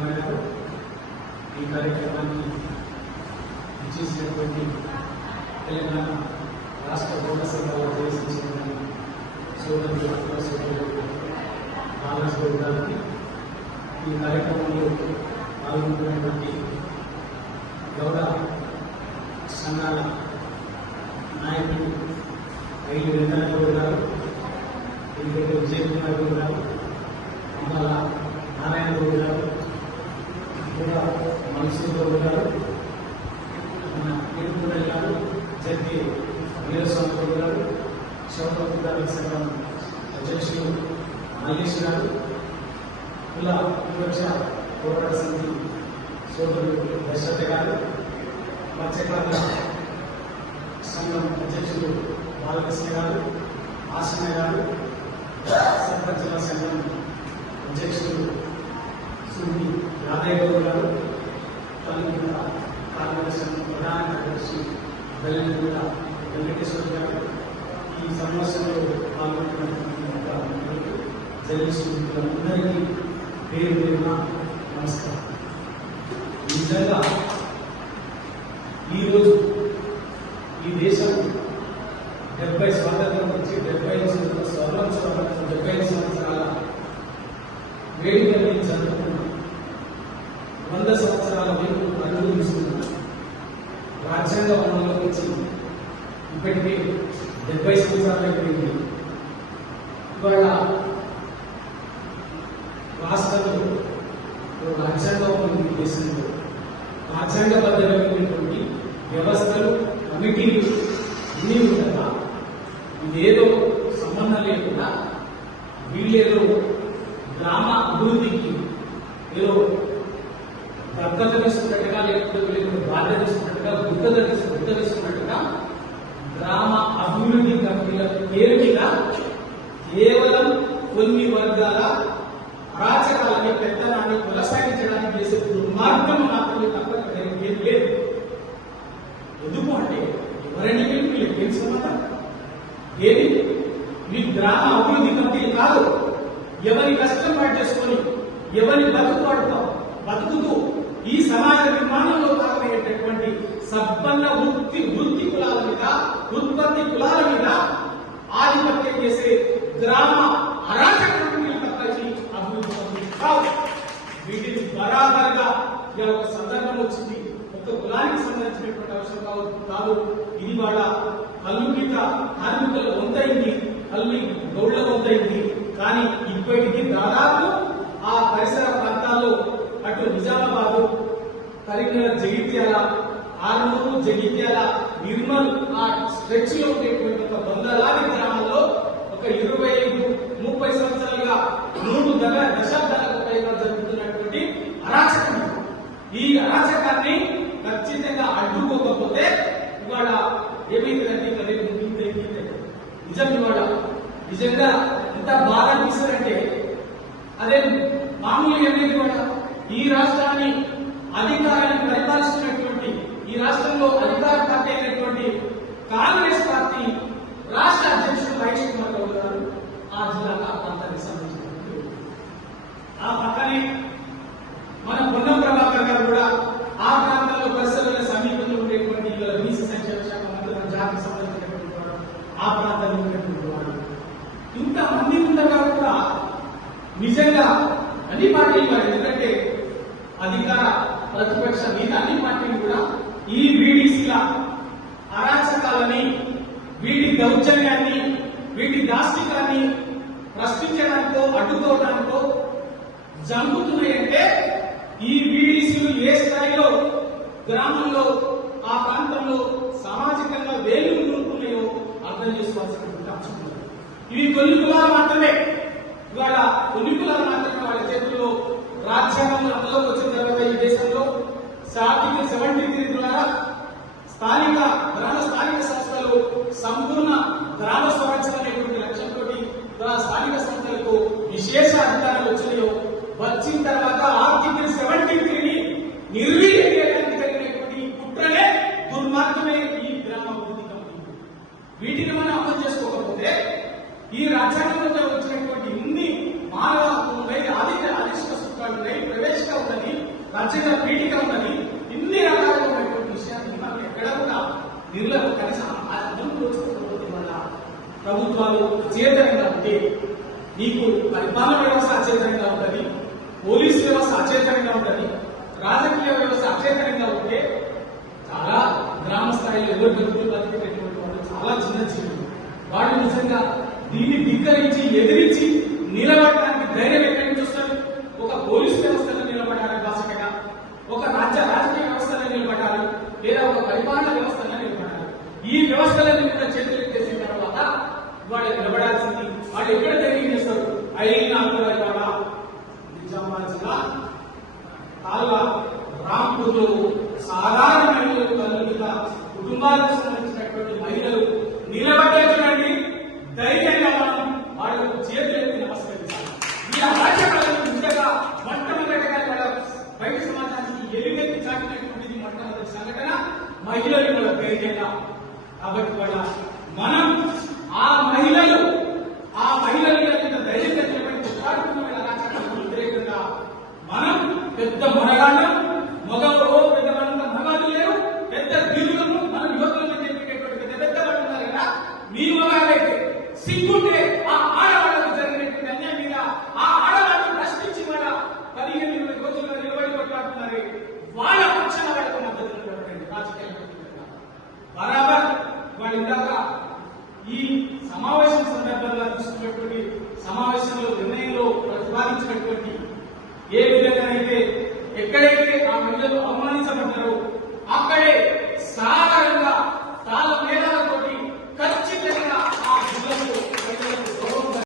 మేరకు ఈ కార్యక్రమాన్ని ఇచ్చేసినటువంటి తెలంగాణ రాష్ట్ర ఓటర్ సంఘాల చేసిన సోదరులు బాలరాజు గారికి ఈ కార్యక్రమంలో పాల్గొంటున్నటువంటి గౌరవ సంఘాల నాయకులు ఐదు వెంకటగౌడ్ గారు, ఎందుకంటే విజయ్ కుమార్ గౌడ్ గారు, అమ్మాల నారాయణ గౌడ్ గారు, కూడా మన్సూర్ గౌడ్ గారు, మన తిరుపతి గారు, జడ్పీ వీరస్వామి గౌడ్ గారు, శివప్రభు సంఘం అధ్యక్షులు మల్లేష్ గారు, కుల వివక్ష పోరాట సమితి సోదరులు దశరథ గారు, మత్స్యకారుల సంఘం అధ్యక్షులు బాలకృష్ణ గారు, ఆసన గారు, సర్పంచుల సంఘం అధ్యక్షులు సుమి యాదయ్య గౌడ్ గారు, పల్లిగూడ కార్మిక సంఘం ప్రధాన కార్యదర్శి బెల్లంగూడ వెంకటేశ్వర గారు, ఈ సమావేశంలో పాల్గొంటున్నటువంటి జర్నలిస్టులందరికీ పేరు పేరున నమస్కారం. నిజంగా ఈరోజు ఈ దేశం 70 స్వాతంత్రం నుంచి 75 సంవత్సరాల వేడుకల్ని జరుపుకున్నాం. 100 సంవత్సరాల వైపు అడుగులు తీసుకున్నాం. రాజ్యాంగ అమలులోకి వచ్చి ఇప్పటికే 70 సంవత్సరాలు అయిపోయింది. ఇవాళ రాష్ట్రంలో రాజ్యాంగం అమలు దేశంలో రాజ్యాంగబద్ధమైనటువంటి వ్యవస్థలు, కమిటీలు అన్నీ ఉండగా ఇదేదో సంబంధం లేకుండా వీళ్ళేదో గ్రామ అభివృద్ధికి ఏదో దత్తత తీసుకున్నట్టుగా, లేకపోతే వీళ్ళకి బాధ్యత తీసుకున్నట్టుగా, గుర్తత తీసుకున్నట్టుగా గ్రామ అభివృద్ధి కమిటీల పేరు మీద కేవలం కొన్ని వర్గాల అరాచకాలని, పెత్తనాన్ని కొనసాగించడానికి చేసే దుర్మార్గం మాత్రమే తప్ప ఏం లేదు. ఎందుకు అంటే ఎవరైనా మీకు తెలుసుకున్నారా? ఏది మీ గ్రామ అభివృద్ధి కమిటీలు కాదు. ఎవరి కష్టం పాటు చేసుకొని ఎవరి బతుకుతూ ఈ సమాజ నిర్మాణంలో భాగమయ్యేటటువంటి సంపన్న వృత్తి కులాల మీద, ఉత్పత్తి కులాల మీద ఆధిపత్యం చేసే గ్రామ అరాచక కమిటీలు తప్ప అభివృద్ధి కావు. వీటిని బరాబర్గా ఒక సందర్భం వచ్చింది. ఒక కులానికి సంబంధించినటువంటి అవసరం కాదు. ఇది వాళ్ళ కల్లుగిత కార్మికుల వంతైంది, కల్లి గౌళ్ల వంతైంది. కానీ ఇప్పటికీ దాదాపు ఆ పరిసర ప్రాంతాల్లో అటు నిజామాబాదు, కరీంనగర్, జగిత్యాల, ఆర్మూరు, జగిత్యాల, నిర్మల్ ఆ స్ట్రెచ్ లో ఉండేటువంటి ఒక వందలాది గ్రామాల్లో ఒక 25-30 సంవత్సరాలుగా 3 దశాబ్దాలకు పైగా జరుగుతున్నటువంటి అరాచకం. ఈ అరాచకాన్ని ఖచ్చితంగా అడ్డుకోకపోతే ఇవాళ ఏమైందంటే నిజం ఇవాళ నిజంగా ఎంత బాగా తీశారంటే అదే మామూలు ఏమైంది ఇవాళ ఈ రాష్ట్రాన్ని అధికారాన్ని పరిపాలిస్తున్నటువంటి, ఈ రాష్ట్రంలో అధికార పార్టీ అయినటువంటి కాంగ్రెస్ పార్టీ రాష్ట్ర అధ్యక్షుడు మహేష్ కుమార్ గౌడ్ గారు ఆ జిల్లాకు ఆ ప్రాంతానికి సంబంధించినటువంటి, ఆ పక్కనే మన పొన్నం ప్రభాకర్ గారు కూడా ఆ ప్రాంతంలో పరిసరాల సమీపంలో ఉండేటువంటి బీసీ సంక్షేమ శాఖ మంత్రి, జాతికి సంబంధించినటువంటి వాడు, ఆ ప్రాంతంలో ఉండేటువంటి వాడు. ఇంతమంది ఉండగా కూడా నిజంగా అన్ని పార్టీలు వాడు, ఎందుకంటే అధికార ప్రతిపక్ష మీద అన్ని పార్టీలు కూడా ఈ బీడీసీల అరాచకాలని, వీటి దౌర్జన్యాన్ని, వీటి దాష్టికాన్ని ప్రశ్నించడానికో అడ్డుకోవడానికో జరుగుతున్నాయంటే ఈ బీడీసీలు ఏ స్థాయిలో గ్రామంలో, ఆ ప్రాంతంలో సామాజికంగా వేలు నూరుకున్నాయో అర్థం చేసుకోవాల్సినటువంటి అవసరం ఉంది. ఇవి కొన్ని కులాలు మాత్రమే, ఇవాళ కొన్ని కులాలు మాత్రమే వాళ్ళ చేతుల్లో రాజ్యాంగం అమలులోకి వచ్చిన తర్వాత ఈ దేశంలో ఆర్టికల్ 73 ద్వారా స్థానిక సంస్థలు సంపూర్ణ గ్రామ స్వరాజ్యం అనేటువంటి లక్ష్యంతో స్థానిక సంస్థలకు విశేష అధికారాలు వచ్చిన తర్వాత ఆర్టికల్ 73ని నిర్వీర్యం చేయడానికి జరిగినటువంటి కుట్రనే, దుర్మార్గమే ఈ గ్రామ అభివృద్ధి కమిటీ. వీటిని మనం అమలు చేసుకోకపోతే ఈ రాజ్యాంగంలో వచ్చినటువంటి ఇన్ని మానవ హక్కులపై రాజ్యాంగ పీఠిక ఉన్నది, ఇన్ని రకాలుగా ఉన్నటువంటి విషయాన్ని మనం ఎక్కడ కూడా కనీసం అర్థం చేసుకోకపోవడం వల్ల ప్రభుత్వాలు అచేతనంగా ఉంటే నీకు పరిపాలన వ్యవస్థ అచేతనంగా ఉంటుంది, పోలీసు వ్యవస్థ అచేతనంగా ఉంటుంది, రాజకీయ వ్యవస్థ అచేతనంగా ఉంటే చాలా గ్రామ స్థాయిలో ఎవరు బతికేటటువంటి వాళ్ళు చాలా చిన్న జీవులు. వాళ్ళు నిజంగా దీన్ని ధిక్కరించి ఎదిరించి నిలబడడానికి ధైర్యం ఎక్కడి నుంచి వస్తుంది? ఒక పోలీసు వ్యవస్థలో నిలబడాలి బాసటగా, ఒక రాజకీయ వ్యవస్థలో నిలబడాలి, లేదా ఒక పరిపాలన వ్యవస్థలో నిలబడాలి. ఈ వ్యవస్థలన్నీ కూడా చేతులు చేసిన తర్వాత వాళ్ళు నిలబడాల్సింది వాళ్ళు ఎక్కడ ధైర్యం చేస్తారు? 5-4 వాడ నిజామాబాద్ జిల్లా తాళ్ళ రాంపూర్లో సాధారణ మహిళలు కలిగిన కుటుంబాలకు సంబంధించినటువంటి మహిళలు నిలబడే చూడండి, ధైర్యంగా మనం వాళ్ళకు చేతులెత్తి నమస్కరించాలి. ఈ అరాచకాలను నిజంగా మొట్టమొదటిగా వాళ్ళ బయట సమాజానికి ఎలుగెత్తి చాటినటువంటిది మొట్టమొదటి సంఘటన మహిళలు కూడా ధైర్యంగా. కాబట్టి వాళ్ళ